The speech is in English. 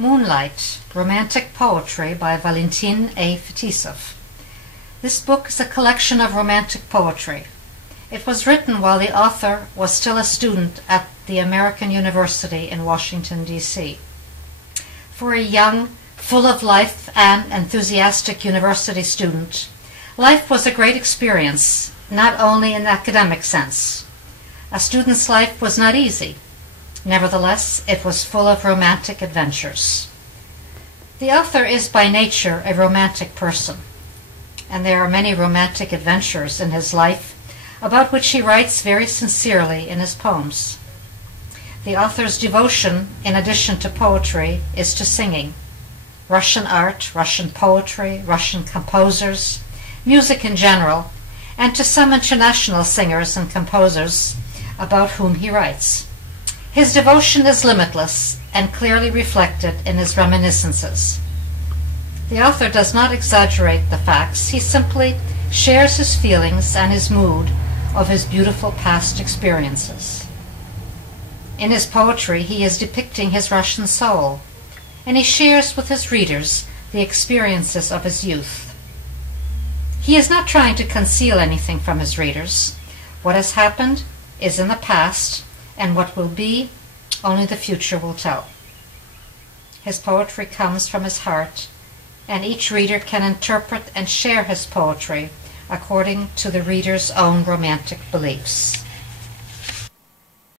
Moonlight, Romantic Poetry by Valentin A. Fetisov. This book is a collection of romantic poetry. It was written while the author was still a student at the American University in Washington, D.C. For a young, full of life and enthusiastic university student, life was a great experience, not only in the academic sense. A student's life was not easy. Nevertheless, it was full of romantic adventures. The author is by nature a romantic person, and there are many romantic adventures in his life about which he writes very sincerely in his poems. The author's devotion, in addition to poetry, is to singing. Russian art, Russian poetry, Russian composers, music in general, and to some international singers and composers about whom he writes. His devotion is limitless and clearly reflected in his reminiscences. The author does not exaggerate the facts. He simply shares his feelings and his mood of his beautiful past experiences. In his poetry, he is depicting his Russian soul, and he shares with his readers the experiences of his youth. He is not trying to conceal anything from his readers. What has happened is in the past, and what will be, only the future will tell. His poetry comes from his heart, and each reader can interpret and share his poetry according to the reader's own romantic beliefs.